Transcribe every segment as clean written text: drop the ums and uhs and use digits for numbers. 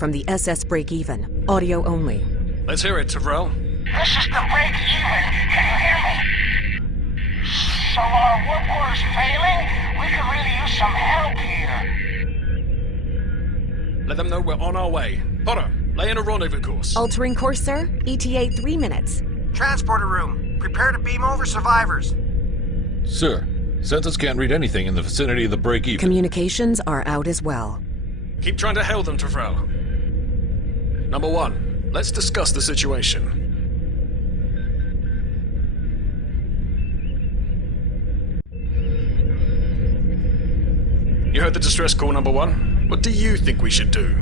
from the SS Break-Even. Audio only. Let's hear it, Tyrell. This is the Break-Even. Can you hear me? So our warp core is failing? We could really use some help here. Let them know we're on our way. Potter, lay in a rendezvous course. Altering course, sir. ETA 3 minutes. Transporter room. Prepare to beam over survivors. Sir, sensors can't read anything in the vicinity of the break-even. Communications are out as well. Keep trying to hail them, Tyrell. Number 1, let's discuss the situation. You heard the distress call, Number 1. What do you think we should do?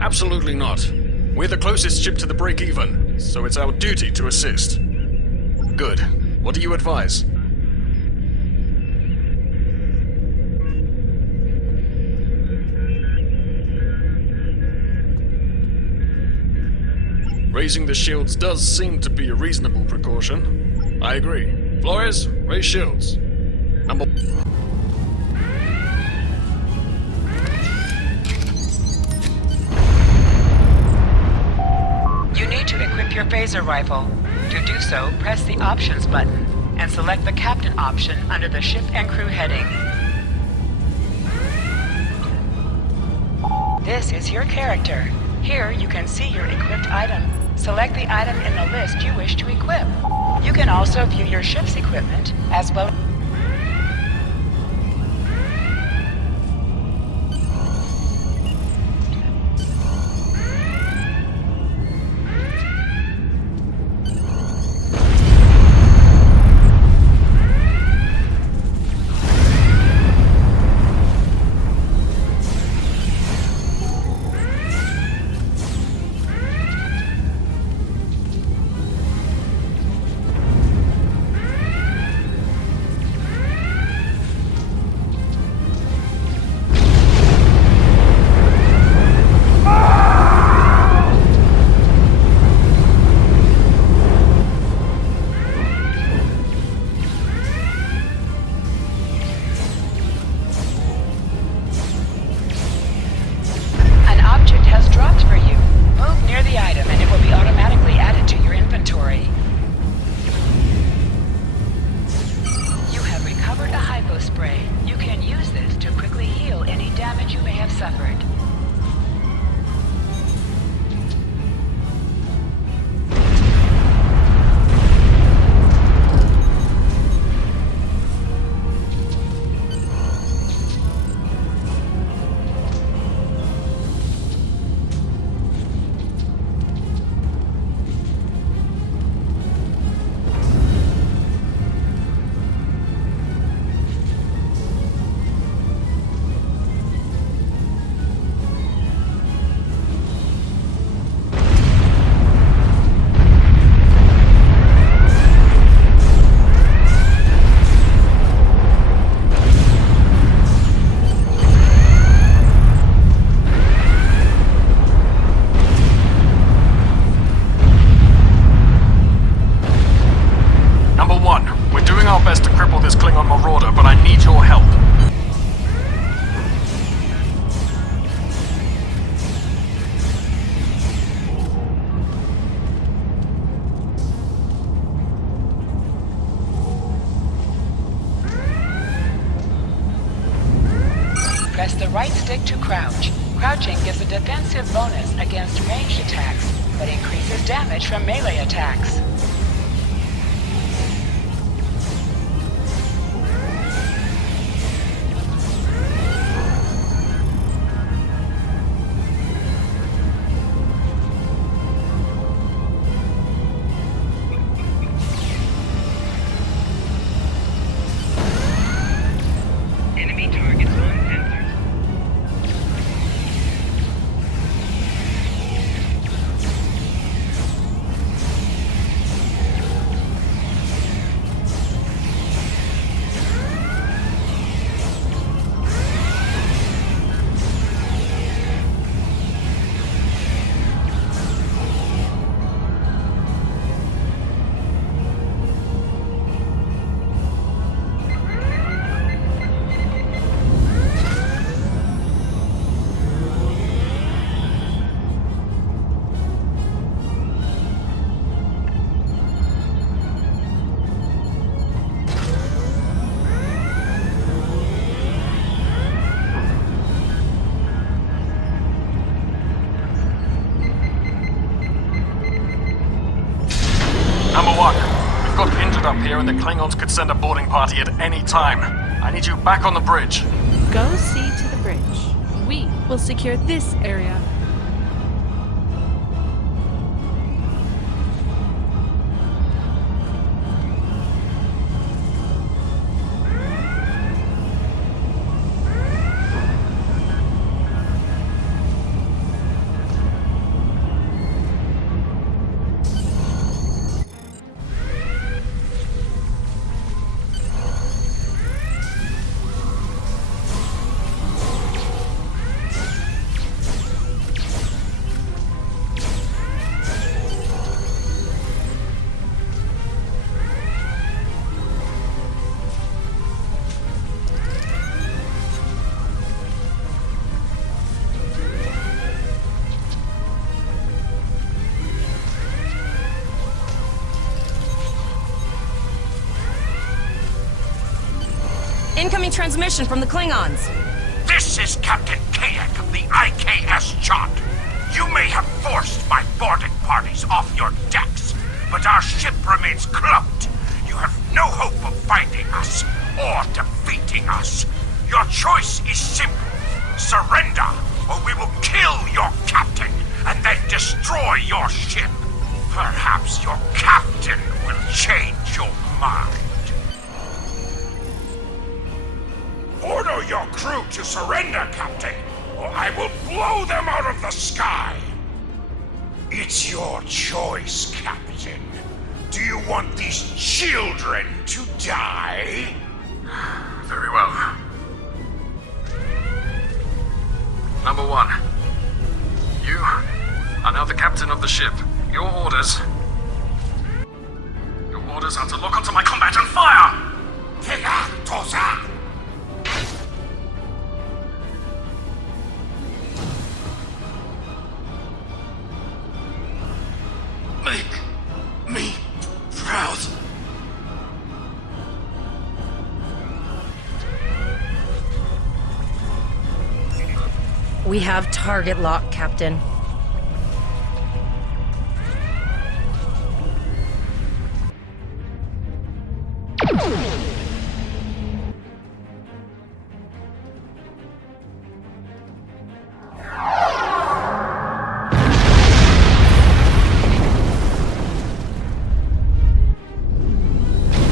Absolutely not. We're the closest ship to the break-even, so it's our duty to assist. Good. What do you advise? Raising the shields does seem to be a reasonable precaution. I agree. Flores, raise shields. Number... You need to equip your phaser rifle. To do so, press the Options button and select the Captain option under the Ship and Crew heading. This is your character. Here you can see your equipped item. Select the item in the list you wish to equip. You can also view your ship's equipment as well. Press the right stick to crouch. Crouching gives a defensive bonus against ranged attacks, but increases damage from melee attacks. Enemy targets on sensors. here and the Klingons could send a boarding party at any time. I need you back on the bridge. Go see to the bridge. We will secure this area. Incoming transmission from the Klingons. This is Captain Kayak of the IKS Chant. You may have forced my boarding parties off your decks, but our ship remains cloaked. You have no hope of finding us or defeating us. Your choice is simple. Surrender, or we will kill your captain and then destroy your ship. Perhaps your captain will change your mind. Order your crew to surrender, Captain, or I will blow them out of the sky. It's your choice, Captain. Do you want these children to die? Very well. Number 1. You are now the captain of the ship. Your orders are to lock onto my combat and fire! Tega Tosa! Make me proud. We have target lock, Captain.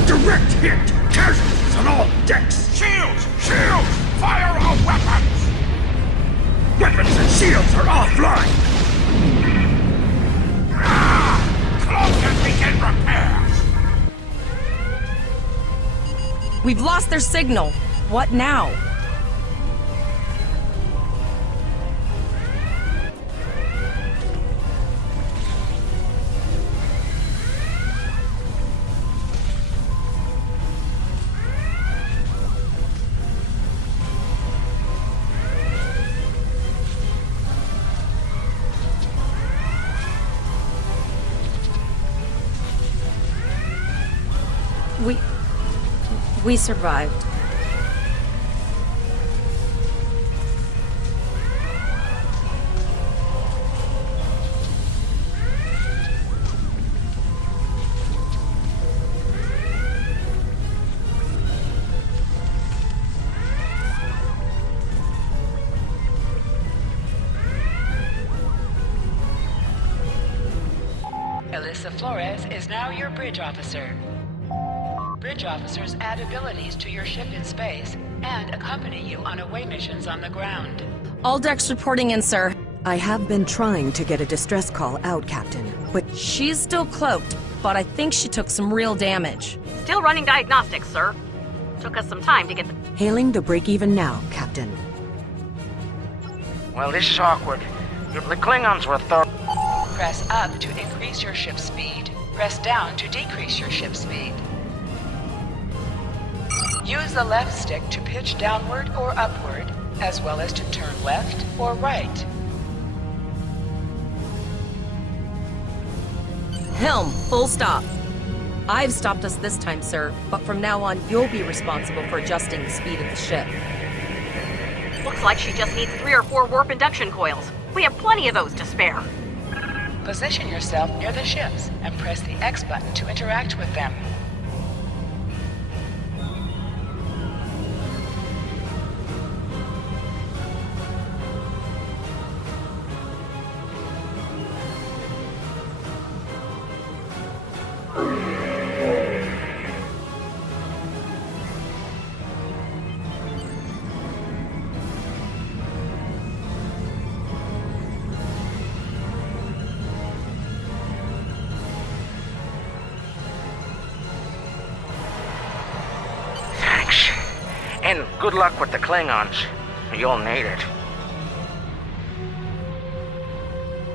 Direct hit! Casualties on all decks! Shields! Shields! Fire all weapons! Weapons and shields are offline! Close and begin repairs! We've lost their signal. What now? We survived. Alyssa Flores is now your bridge officer. Bridge officers add abilities to your ship in space and accompany you on away missions on the ground. All decks reporting in, sir. I have been trying to get a distress call out, Captain, but She's still cloaked, but I think she took some real damage. Still running diagnostics, sir. Took us some time to get the... hailing the break-even now, Captain. Well, this is awkward. If the Klingons were thorough... Press up to increase your ship's speed. Press down to decrease your ship's speed. Use the left stick to pitch downward or upward, as well as to turn left or right. Helm, full stop. I've stopped us this time, sir, but from now on, you'll be responsible for adjusting the speed of the ship. Looks like she just needs 3 or 4 warp induction coils. We have plenty of those to spare. Position yourself near the ships and press the X button to interact with them. And good luck with the Klingons. You'll need it.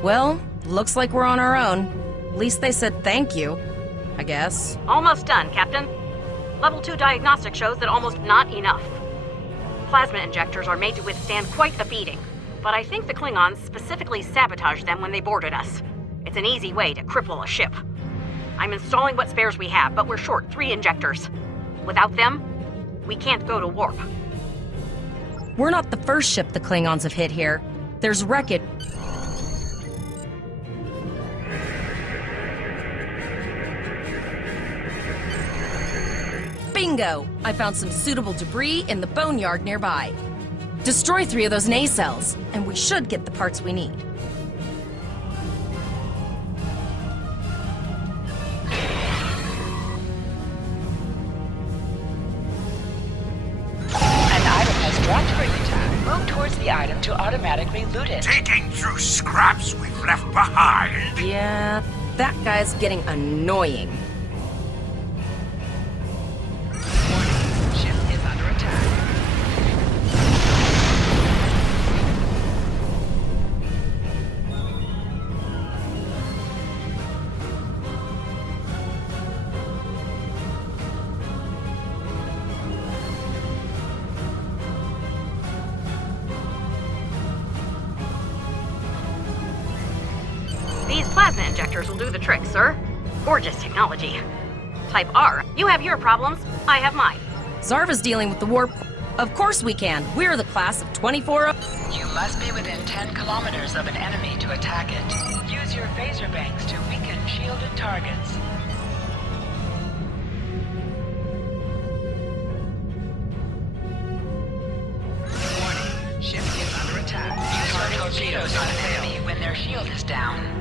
Well, looks like we're on our own. At least they said thank you, I guess. Almost done, Captain. Level 2 diagnostic shows that almost not enough. Plasma injectors are made to withstand quite a beating, but I think the Klingons specifically sabotaged them when they boarded us. It's an easy way to cripple a ship. I'm installing what spares we have, but we're short 3 injectors. Without them, we can't go to warp. We're not the first ship the Klingons have hit here. There's wreckage. Bingo! I found some suitable debris in the boneyard nearby. Destroy 3 of those nacelles, and we should get the parts we need. An item has dropped for you, Tom. Move towards the item to automatically loot it. Digging through scraps we've left behind. Yeah, that guy's getting annoying. Ship is under attack. These plasma injectors will do the trick, sir. Gorgeous technology. Type R. You have your problems, I have mine. Zarva's dealing with the warp. Of course we can. We're the class of 24. You must be within 10 kilometers of an enemy to attack it. Use your phaser banks to weaken shielded targets. Warning, ship is under attack. Use your torpedoes on an enemy when their shield is down.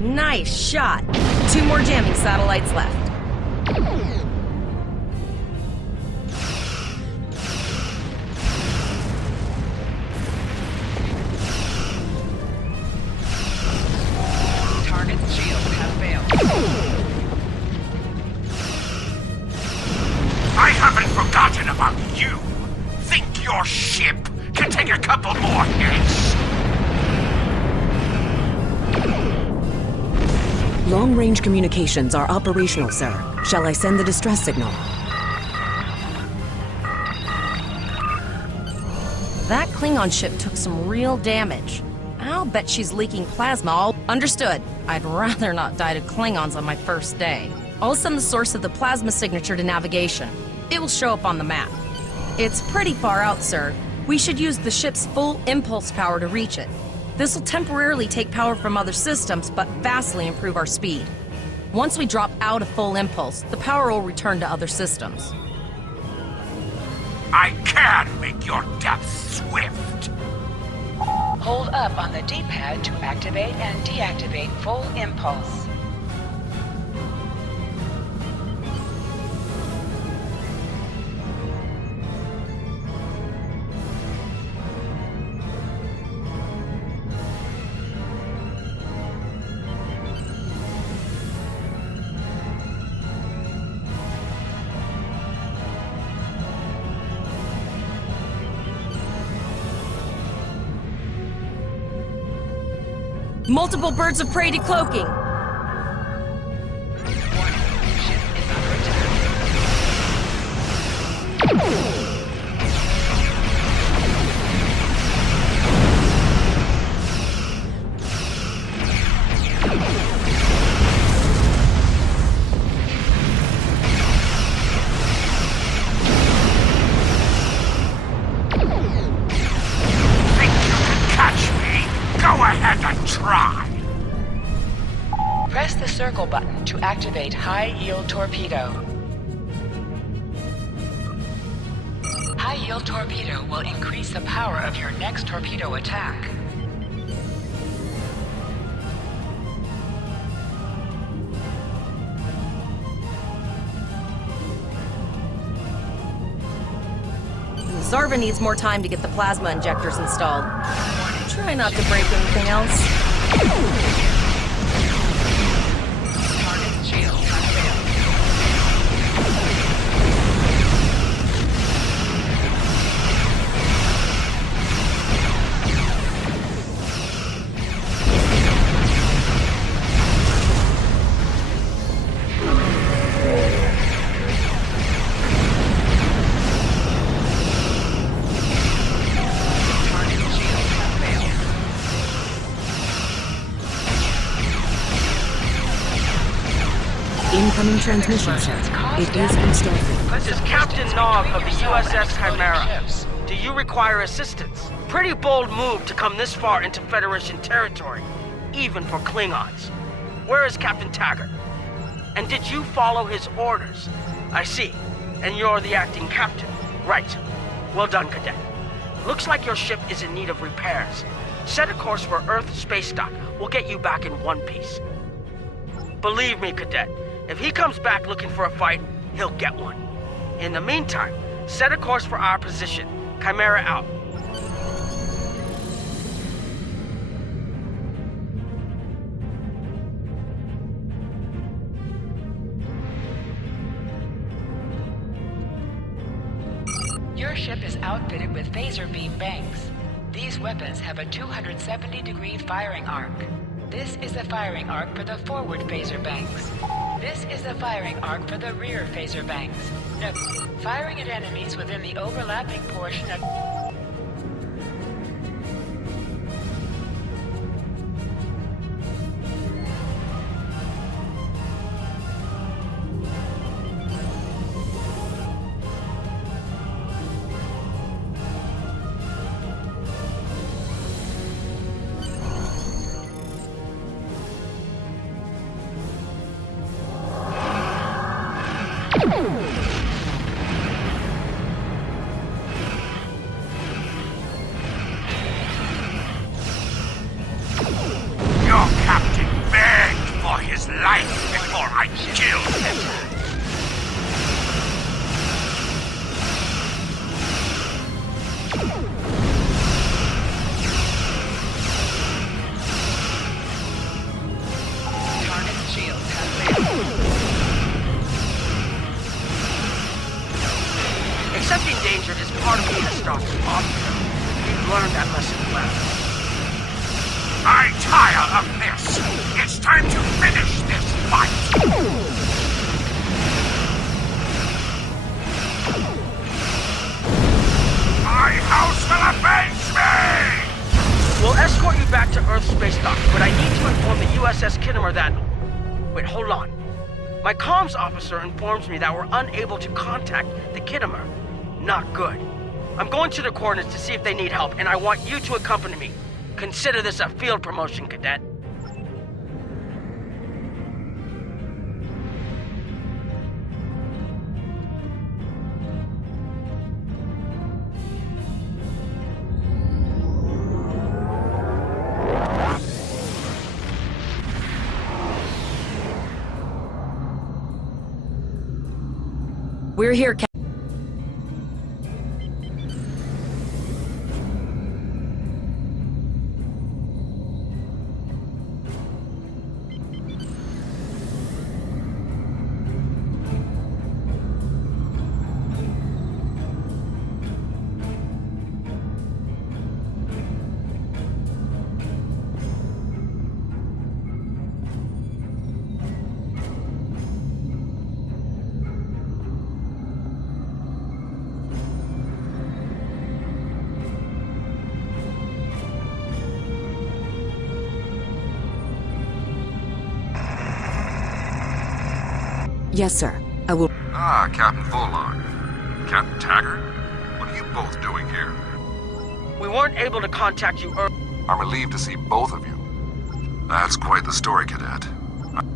Nice shot. 2 more jamming satellites left. Target's shield has failed. I haven't forgotten about you. Think your ship can take a couple more hits? Long-range communications are operational, sir. Shall I send the distress signal? That Klingon ship took some real damage. I'll bet she's leaking plasma. Understood. I'd rather not die to Klingons on my first day. I'll send the source of the plasma signature to navigation. It will show up on the map. It's pretty far out, sir. We should use the ship's full impulse power to reach it. This will temporarily take power from other systems, but vastly improve our speed. Once we drop out of full impulse, the power will return to other systems. I can make your death swift. Hold up on the D-pad to activate and deactivate full impulse. Multiple birds of prey decloaking. Press the circle button to activate high-yield torpedo. High-yield torpedo will increase the power of your next torpedo attack. Zarva needs more time to get the plasma injectors installed. Try not to break anything else. Target shield unveiled. Incoming transmission, sir. It is from Starfleet. This is Captain Nog of the USS Chimera. Do you require assistance? Pretty bold move to come this far into Federation territory, even for Klingons. Where is Captain Taggart? And did you follow his orders? I see. And you're the acting captain. Right. Well done, Cadet. Looks like your ship is in need of repairs. Set a course for Earth space dock. We'll get you back in one piece. Believe me, Cadet, if he comes back looking for a fight, he'll get one. In the meantime, set a course for our position. Chimera out. Your ship is outfitted with phaser beam banks. These weapons have a 270-degree firing arc. This is the firing arc for the forward phaser banks. This is the firing arc for the rear phaser banks. Note, firing at enemies within the overlapping portion of... Your captain begged for his life before I killed him. Target shield unveiled. Accepting danger is part of being a Starfleet officer. You've learned that lesson well. I tire of this. It's time to finish this fight. My house will avenge me! We'll escort you back to Earth space dock, but I need to inform the USS Kittimer that... Wait, hold on. My comms officer informs me that we're unable to contact the Kittimer. Not good. I'm going to the coordinates to see if they need help, and I want you to accompany me. Consider this a field promotion, Cadet. We're here, Captain. Yes, sir. I will... Ah, Captain Volog. Captain Taggart? What are you both doing here? We weren't able to contact you earlier. I'm relieved to see both of you. That's quite the story, Cadet.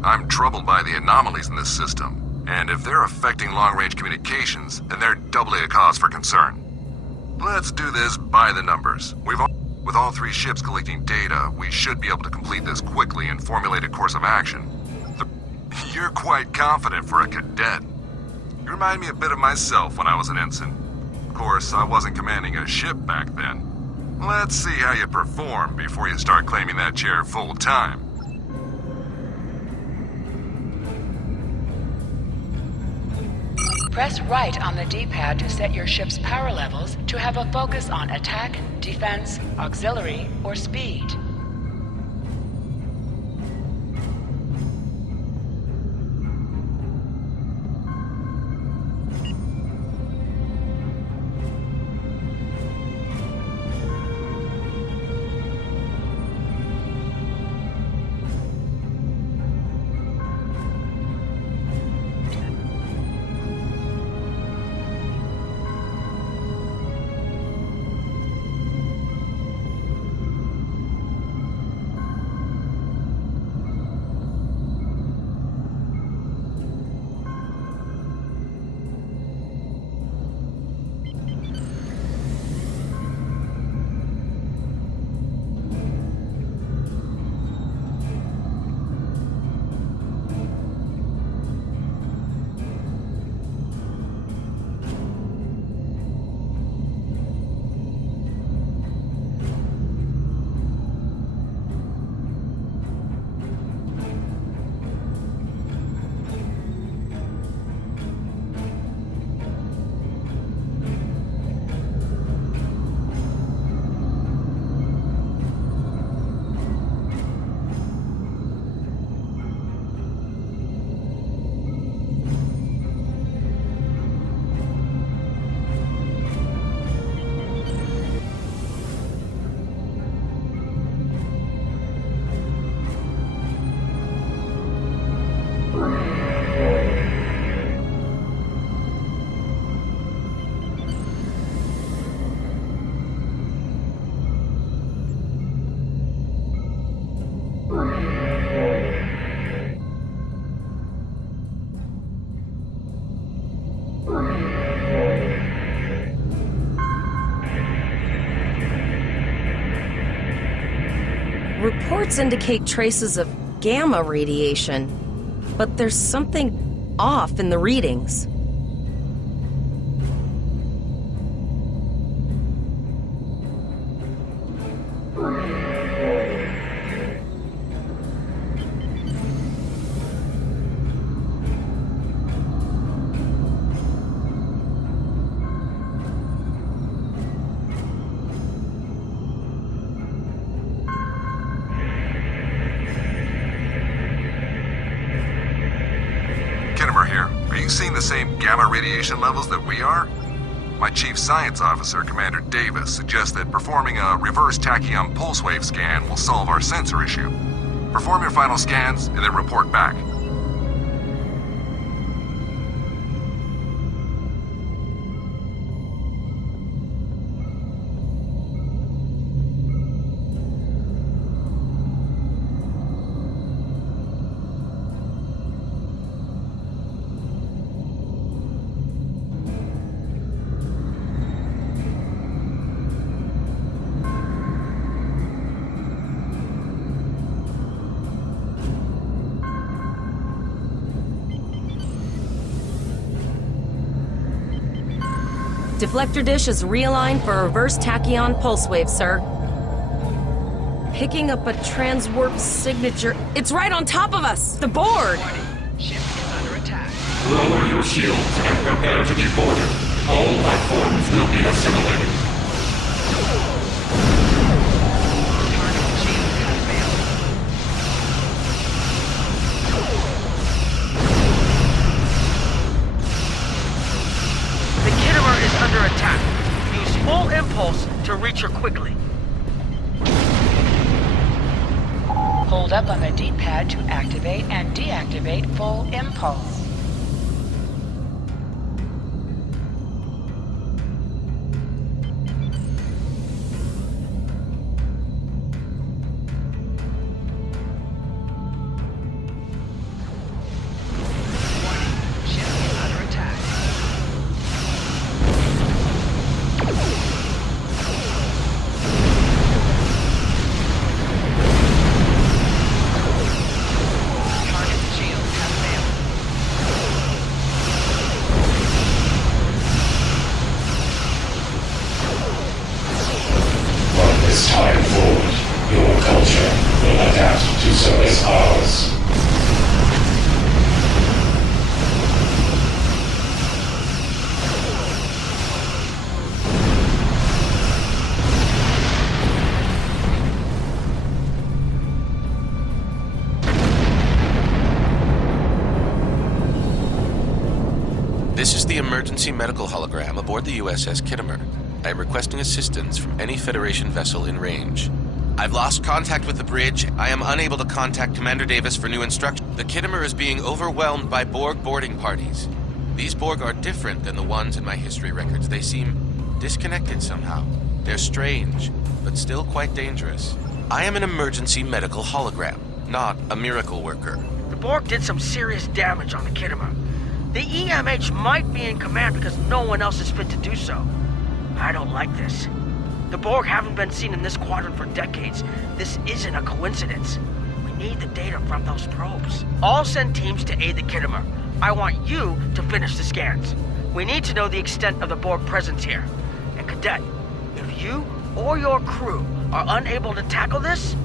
I'm troubled by the anomalies in this system, and if they're affecting long-range communications, then they're doubly a cause for concern. Let's do this by the numbers. With all three ships collecting data, we should be able to complete this quickly and formulate a course of action. You're quite confident for a cadet. You remind me a bit of myself when I was an ensign. Of course, I wasn't commanding a ship back then. Let's see how you perform before you start claiming that chair full-time. Press right on the D-pad to set your ship's power levels to have a focus on attack, defense, auxiliary, or speed. Reports indicate traces of gamma radiation, but there's something off in the readings. Gamma radiation levels that we are? My Chief Science Officer, Commander Davis, suggests that performing a reverse tachyon pulse wave scan will solve our sensor issue. Perform your final scans and then report back. Deflector dish is realigned for a reverse tachyon pulse wave, sir. Picking up a transwarp signature. It's right on top of us! The board! Ship is under attack. Lower your shields and prepare to be boarded. All life forms will be assimilated. Target shield has failed. The Kittimer is under attack. Use full impulse to reach her quickly. Hold up on the D-pad to activate and deactivate full impulse. emergency medical hologram aboard the USS Kittimer. I am requesting assistance from any Federation vessel in range. I've lost contact with the bridge. I am unable to contact Commander Davis for new instructions. The Kittimer is being overwhelmed by Borg boarding parties. These Borg are different than the ones in my history records. They seem disconnected somehow. They're strange, but still quite dangerous. I am an emergency medical hologram, not a miracle worker. The Borg did some serious damage on the Kittimer. The EMH might be in command because no one else is fit to do so. I don't like this. The Borg haven't been seen in this quadrant for decades. This isn't a coincidence. We need the data from those probes. I'll send teams to aid the Kittimer. I want you to finish the scans. We need to know the extent of the Borg presence here. And Cadet, if you or your crew are unable to tackle this,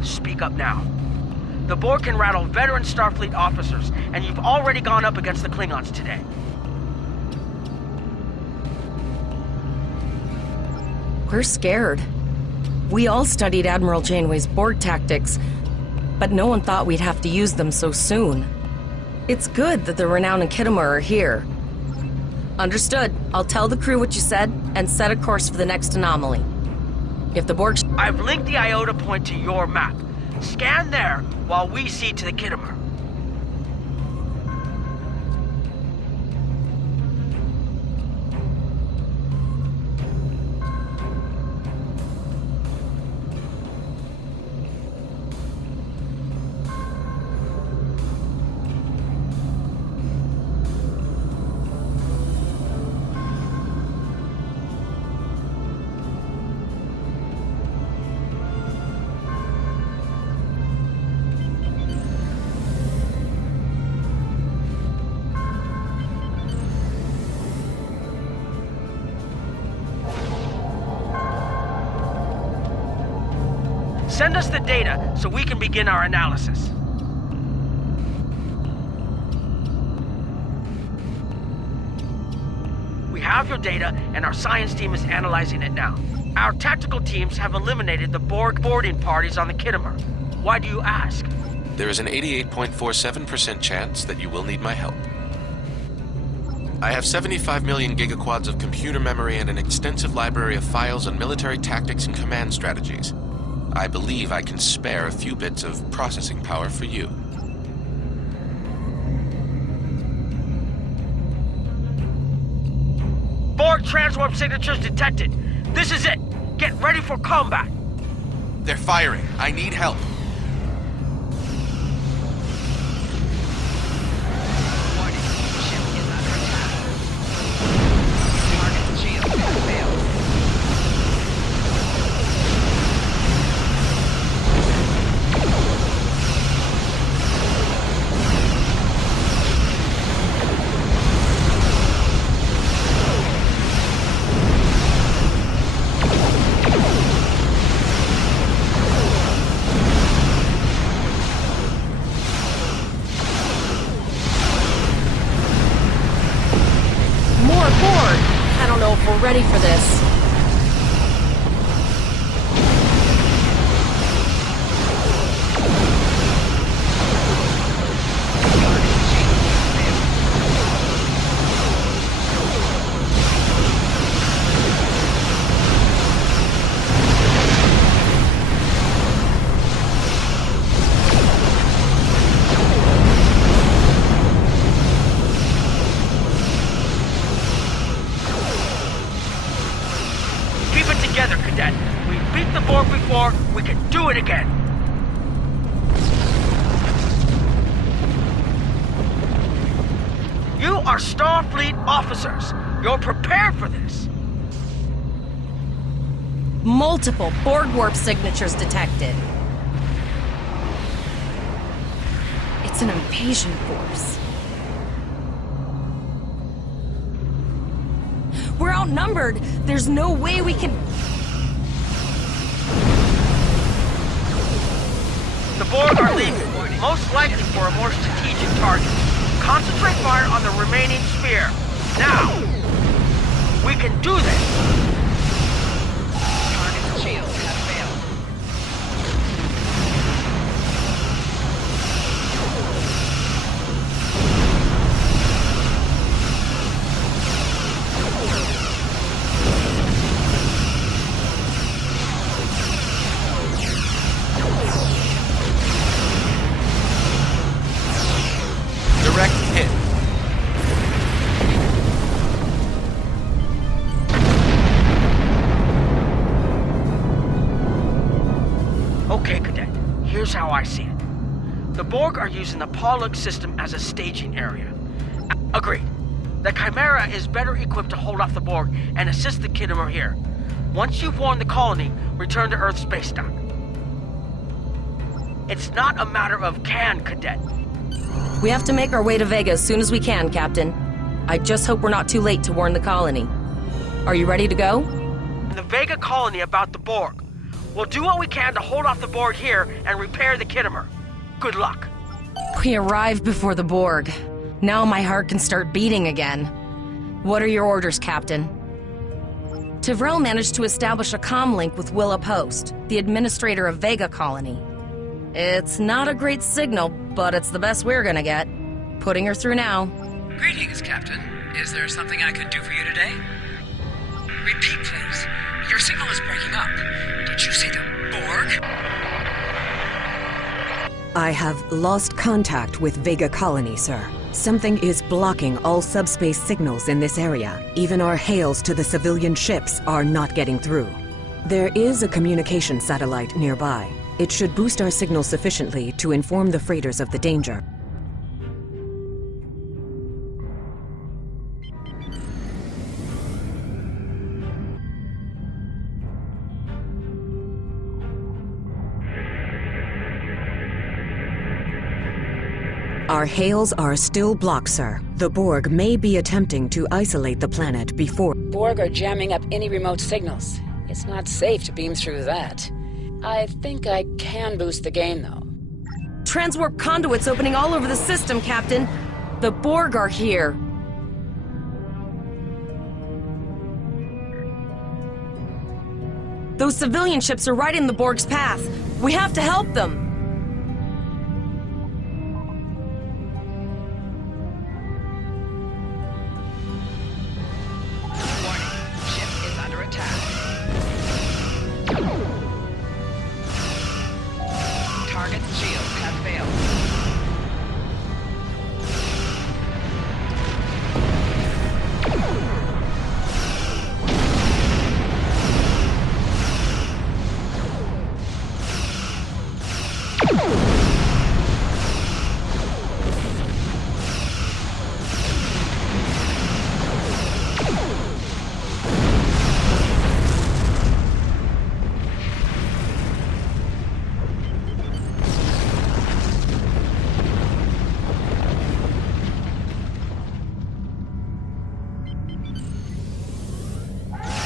speak up now. The Borg can rattle veteran Starfleet officers, and you've already gone up against the Klingons today. We're scared. We all studied Admiral Janeway's Borg tactics, but no one thought we'd have to use them so soon. It's good that the Renown and Kittimer are here. Understood. I'll tell the crew what you said and set a course for the next anomaly. If the Borg... I've linked the Iota point to your map. Scan there while we see to the Kittimer. Send us the data so we can begin our analysis. We have your data, and our science team is analyzing it now. Our tactical teams have eliminated the Borg boarding parties on the Kittimer. Why do you ask? There is an 88.47% chance that you will need my help. I have 75 million gigaquads of computer memory and an extensive library of files on military tactics and command strategies. I believe I can spare a few bits of processing power for you. Borg transwarp signatures detected. This is it. Get ready for combat. They're firing. I need help. Ready for this. We can do it again! You are Starfleet officers. You're prepared for this. Multiple Borg warp signatures detected. It's an invasion force. We're outnumbered. There's no way we can... The Borg are leaving, most likely for a more strategic target. Concentrate fire on the remaining sphere. Now! We can do this! Target's shields have failed. Okay, Cadet. Here's how I see it. The Borg are using the Pollux system as a staging area. Agreed. The Chimera is better equipped to hold off the Borg and assist the Khitomer here. Once you've warned the colony, return to Earth space dock. It's not a matter of can, Cadet. We have to make our way to Vega as soon as we can, Captain. I just hope we're not too late to warn the colony. Are you ready to go? The Vega colony about the Borg. We'll do what we can to hold off the Borg here and repair the Khitomer. Good luck. We arrived before the Borg. Now my heart can start beating again. What are your orders, Captain? Tivrel managed to establish a comm link with Willa Post, the administrator of Vega Colony. It's not a great signal, but it's the best we're gonna get. Putting her through now. Greetings, Captain. Is there something I could do for you today? Repeat, please. Your signal is breaking up. Did you say the Borg? I have lost contact with Vega Colony, sir. Something is blocking all subspace signals in this area. Even our hails to the civilian ships are not getting through. There is a communication satellite nearby. It should boost our signal sufficiently to inform the freighters of the danger. Our hails are still blocked, sir. The Borg may be attempting to isolate the planet before... Borg are jamming up any remote signals. It's not safe to beam through that. I think I can boost the gain, though. Transwarp conduits opening all over the system, Captain. The Borg are here. Those civilian ships are right in the Borg's path. We have to help them. Target's shields have failed.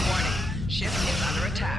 Warning, ship is under attack.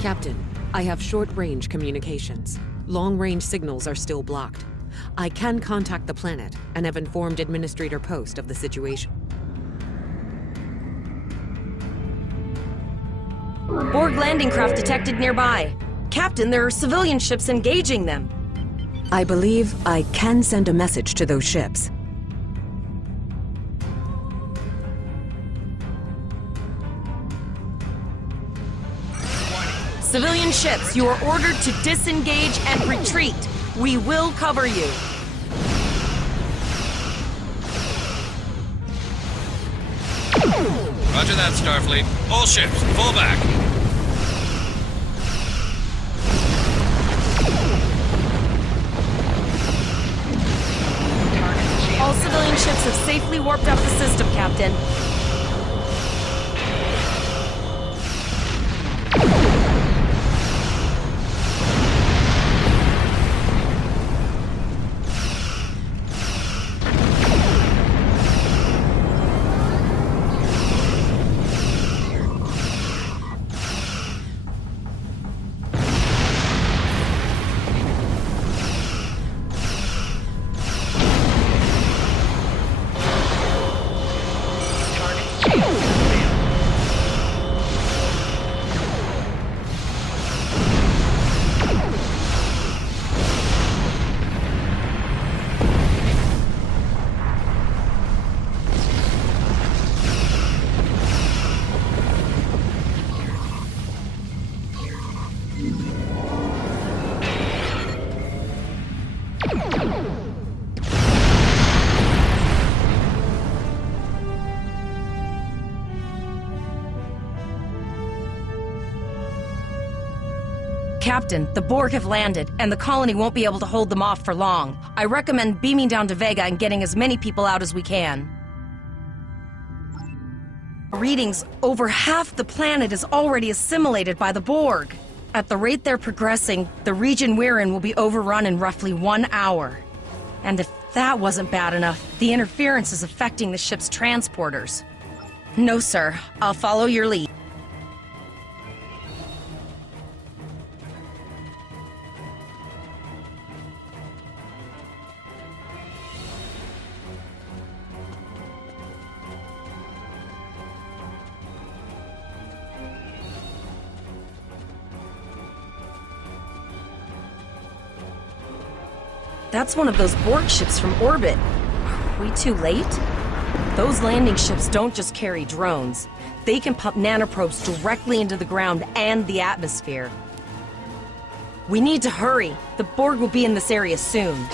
Captain, I have short-range communications. Long-range signals are still blocked. I can contact the planet and have informed Administrator Post of the situation. Borg landing craft detected nearby. Captain, there are civilian ships engaging them. I believe I can send a message to those ships. Civilian ships, you are ordered to disengage and retreat. We will cover you. Roger that, Starfleet. All ships, fall back. All civilian ships have safely warped out the system, Captain. Captain, the Borg have landed, and the colony won't be able to hold them off for long. I recommend beaming down to Vega and getting as many people out as we can. Readings, over half the planet is already assimilated by the Borg. At the rate they're progressing, the region we're in will be overrun in roughly 1 hour. And if that wasn't bad enough, the interference is affecting the ship's transporters. No, sir. I'll follow your lead. That's one of those Borg ships from orbit. Are we too late? Those landing ships don't just carry drones. They can pump nanoprobes directly into the ground and the atmosphere. We need to hurry. The Borg will be in this area soon.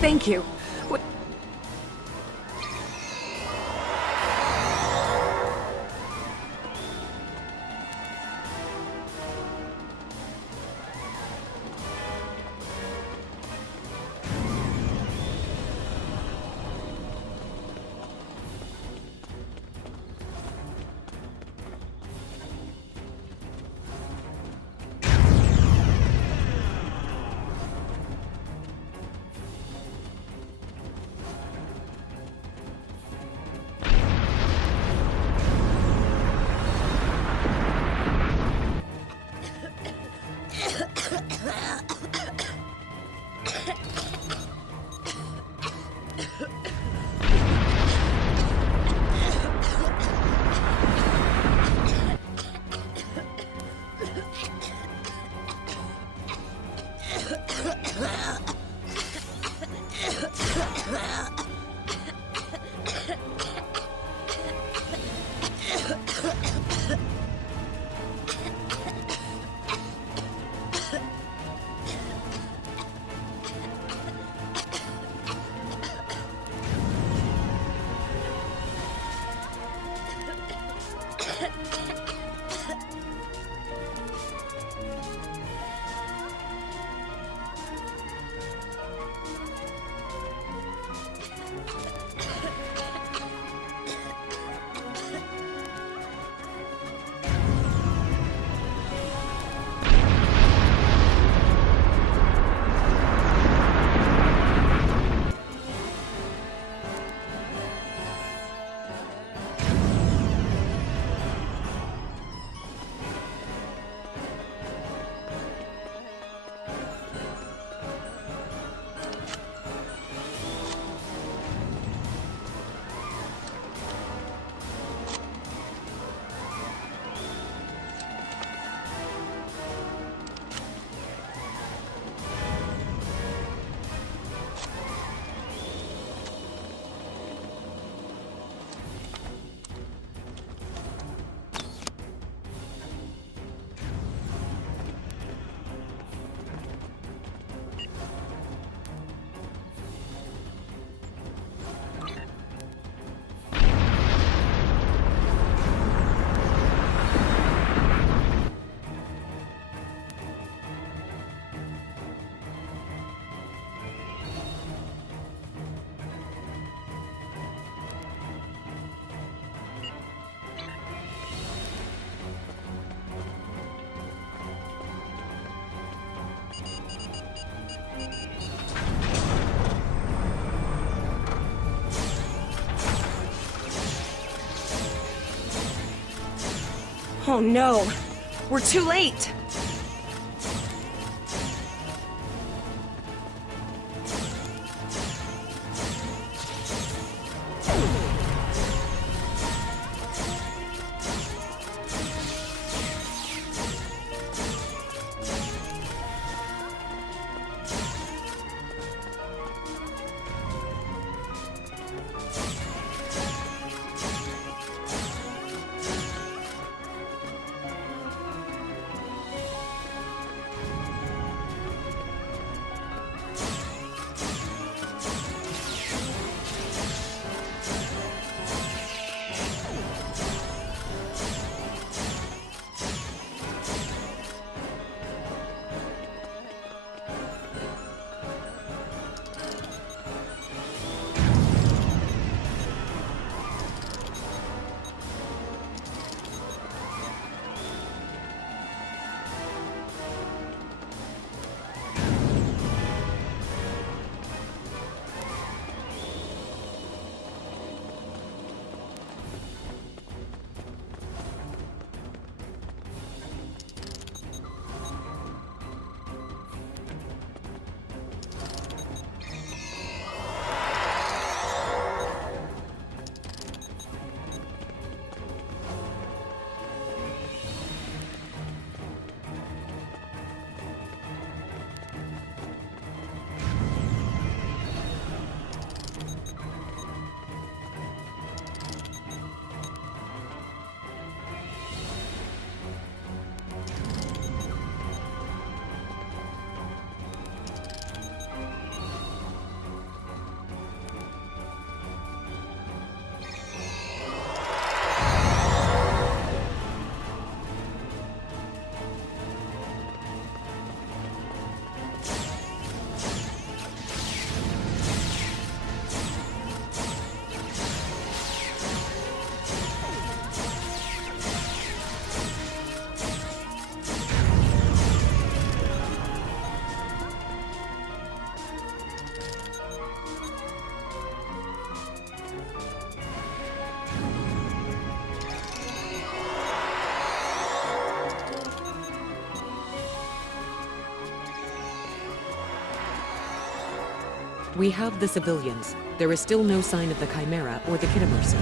Thank you. Oh no! We're too late! We have the civilians. There is still no sign of the Chimera or the Kittimer, sir.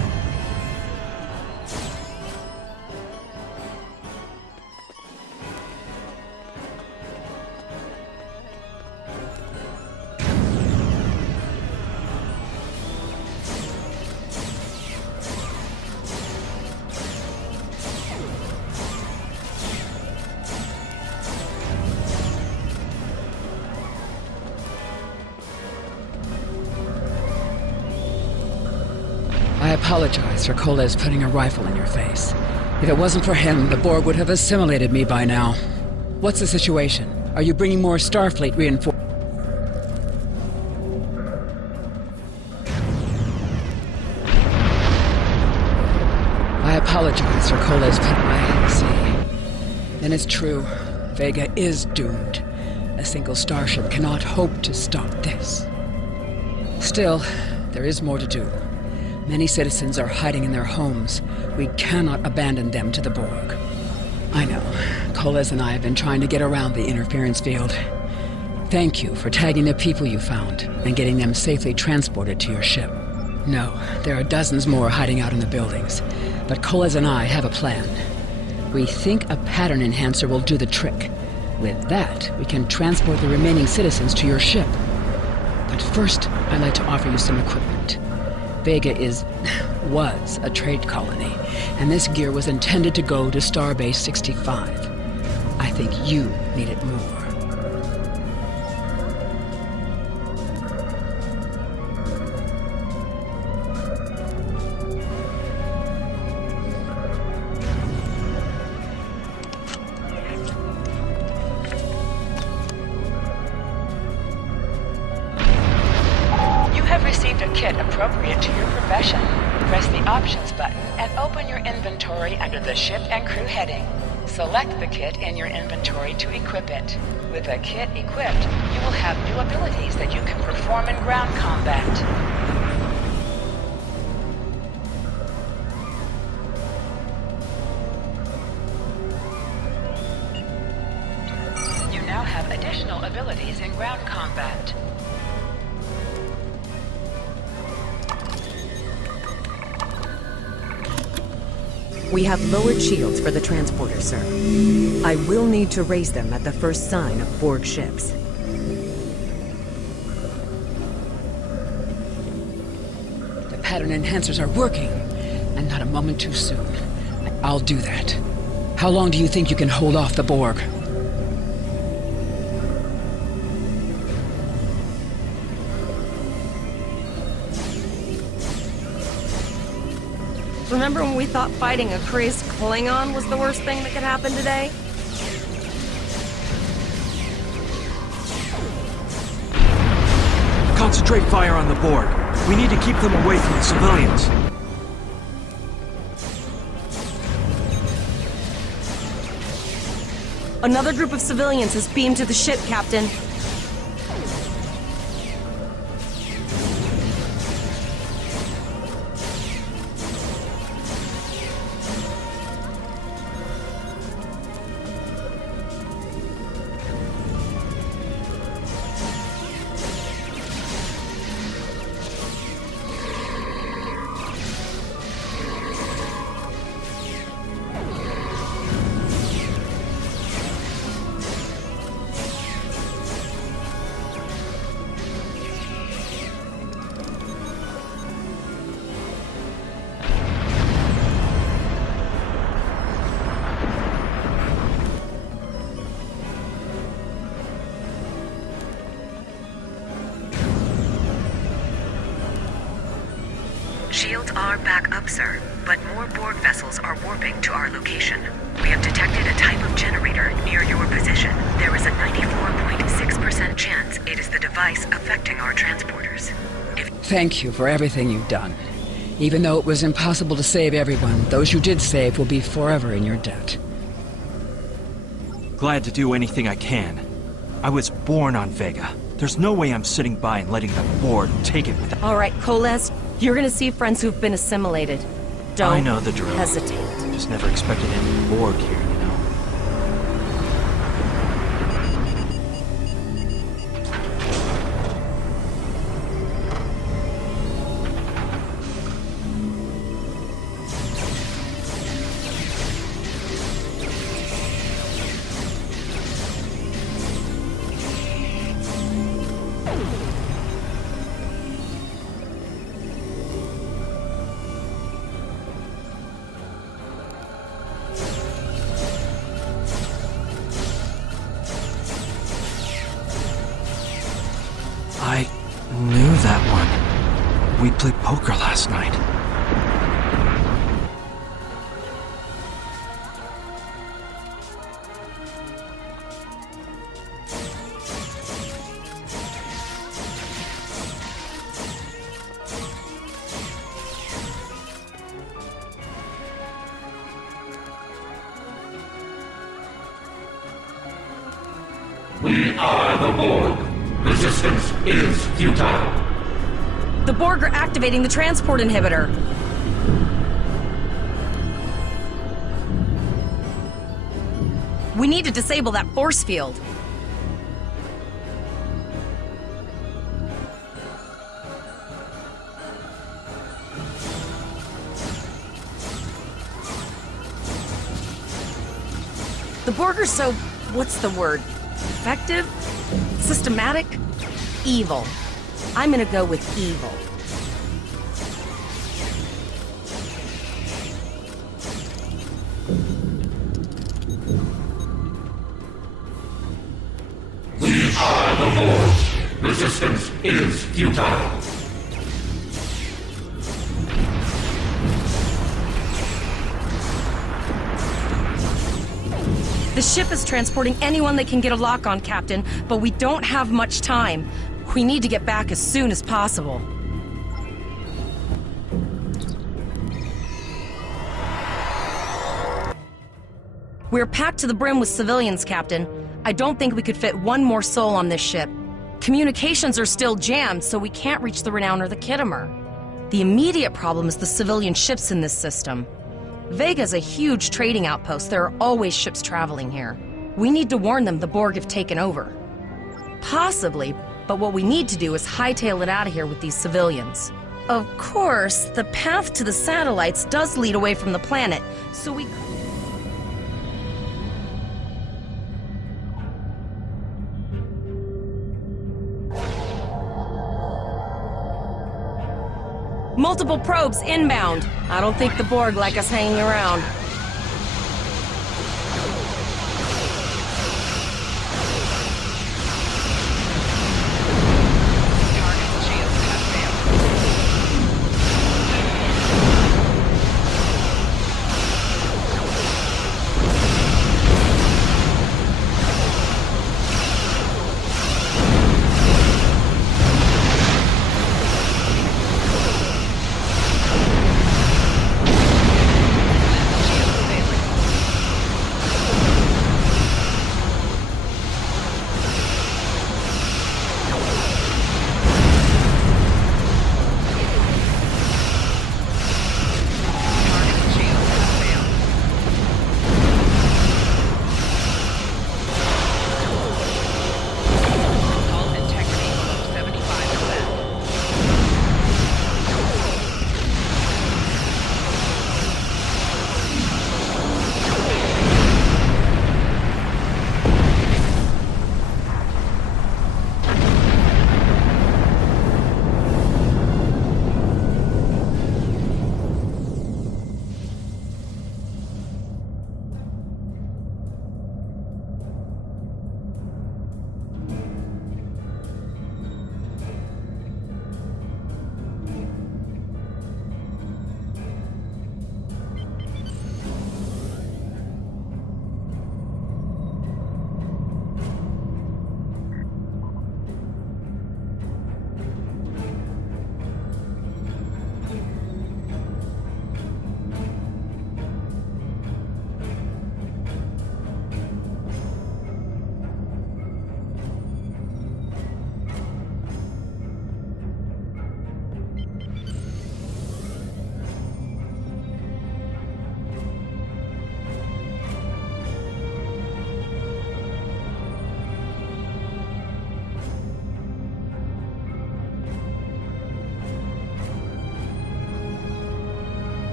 I apologize for Koles putting a rifle in your face. If it wasn't for him, the Borg would have assimilated me by now. What's the situation? Are you bringing more Starfleet reinforcements? I apologize for Koles putting my see. Then it's true. Vega is doomed. A single starship cannot hope to stop this. Still, there is more to do. Many citizens are hiding in their homes. We cannot abandon them to the Borg. I know. Koles and I have been trying to get around the interference field. Thank you for tagging the people you found and getting them safely transported to your ship. No, there are dozens more hiding out in the buildings. But Koles and I have a plan. We think a pattern enhancer will do the trick. With that, we can transport the remaining citizens to your ship. But first, I'd like to offer you some equipment. Vega was a trade colony, and this gear was intended to go to Starbase 65. I think you need it more. Appropriate to your profession. Press the Options button and open your inventory under the Ship and Crew heading. Select the kit in your inventory to equip it. With a kit equipped, you will have new abilities that you can perform in ground combat. additional abilities in ground combat. We have lowered shields for the transporter, sir. I will need to raise them at the first sign of Borg ships. The pattern enhancers are working, and not a moment too soon. I'll do that. How long do you think you can hold off the Borg? Remember when we thought fighting a crazed Klingon was the worst thing that could happen today? Concentrate fire on the Borg. We need to keep them away from the civilians. Another group of civilians has beamed to the ship, Captain. Shields are back up, sir, but more Borg vessels are warping to our location. We have detected a type of generator near your position. There is a 94.6% chance it is the device affecting our transporters. Thank you for everything you've done. Even though it was impossible to save everyone, those you did save will be forever in your debt. Glad to do anything I can. I was born on Vega. There's no way I'm sitting by and letting the Borg take it without... All right, Koles, you're gonna see friends who've been assimilated. Don't I know the drill. hesitate. Just never expected any Borg here, you know? I knew that one. We played poker last night. We are the Borg. Resistance is futile. The Borg are activating the transport inhibitor. We need to disable that force field. The Borg are so... what's the word? Effective? Systematic? Evil. I'm gonna go with evil. We are the Borg. Resistance is futile. The ship is transporting anyone they can get a lock on, Captain, but we don't have much time. We need to get back as soon as possible. We're packed to the brim with civilians, Captain. I don't think we could fit one more soul on this ship. Communications are still jammed, so we can't reach the Renown or the Kittimer. The immediate problem is the civilian ships in this system. Vega's a huge trading outpost. There are always ships traveling here. We need to warn them the Borg have taken over. Possibly, but what we need to do is hightail it out of here with these civilians. Of course, the path to the satellites does lead away from the planet, so we... Multiple probes inbound. I don't think the Borg like us hanging around.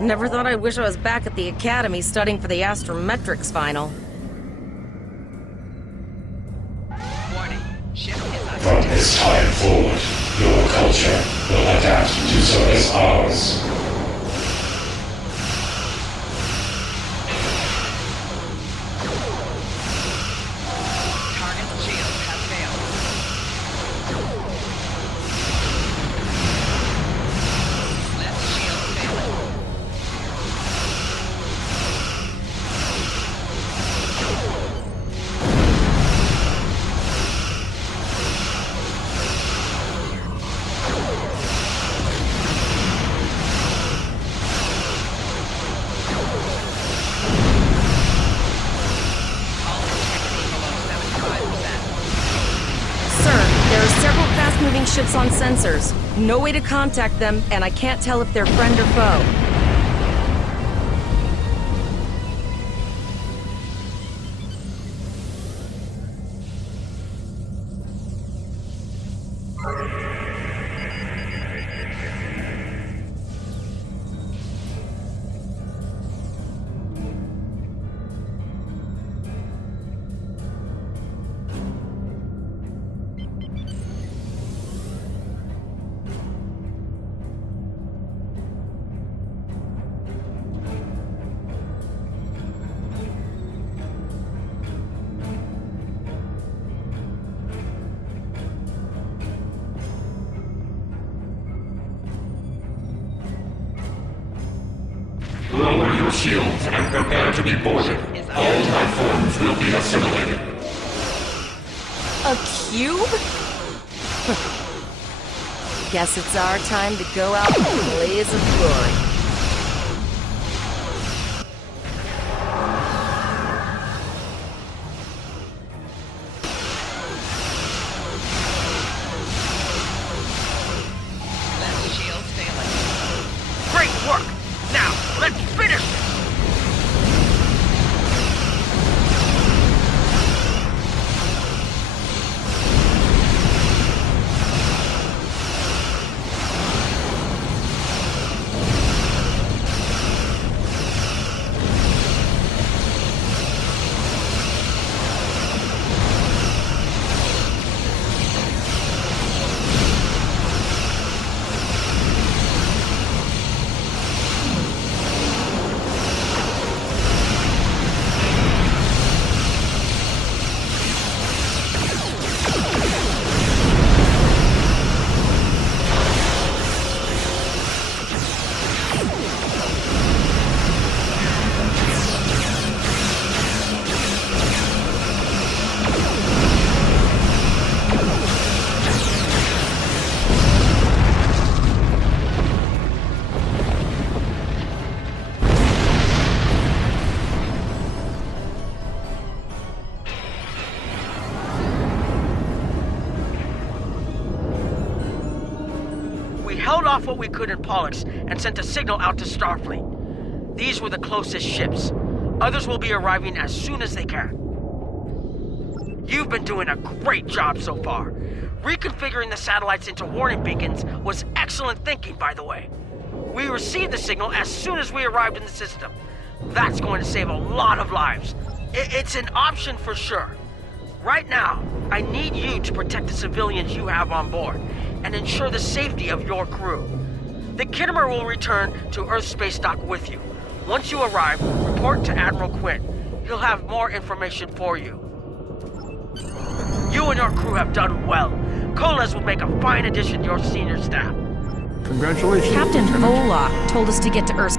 Never thought I'd wish I was back at the academy studying for the astrometrics final. From this time forward, your culture will adapt to service ours. Ships on sensors. No way to contact them, and I can't tell if they're friend or foe. Lower your shields and prepare to be boarded. All life forms will be assimilated. A cube? Guess it's our time to go out in a blaze of glory. Great work! Now, let's finish held off what we could in Pollux and sent a signal out to Starfleet. These were the closest ships. Others will be arriving as soon as they can. You've been doing a great job so far. Reconfiguring the satellites into warning beacons was excellent thinking, by the way. We received the signal as soon as we arrived in the system. That's going to save a lot of lives. It's an option for sure. Right now, I need you to protect the civilians you have on board and ensure the safety of your crew. The Kittimer will return to Earth Space Dock with you. Once you arrive, report to Admiral Quinn. He'll have more information for you. You and your crew have done well. Koles will make a fine addition to your senior staff. Congratulations. Captain Volok told us to get to Earth.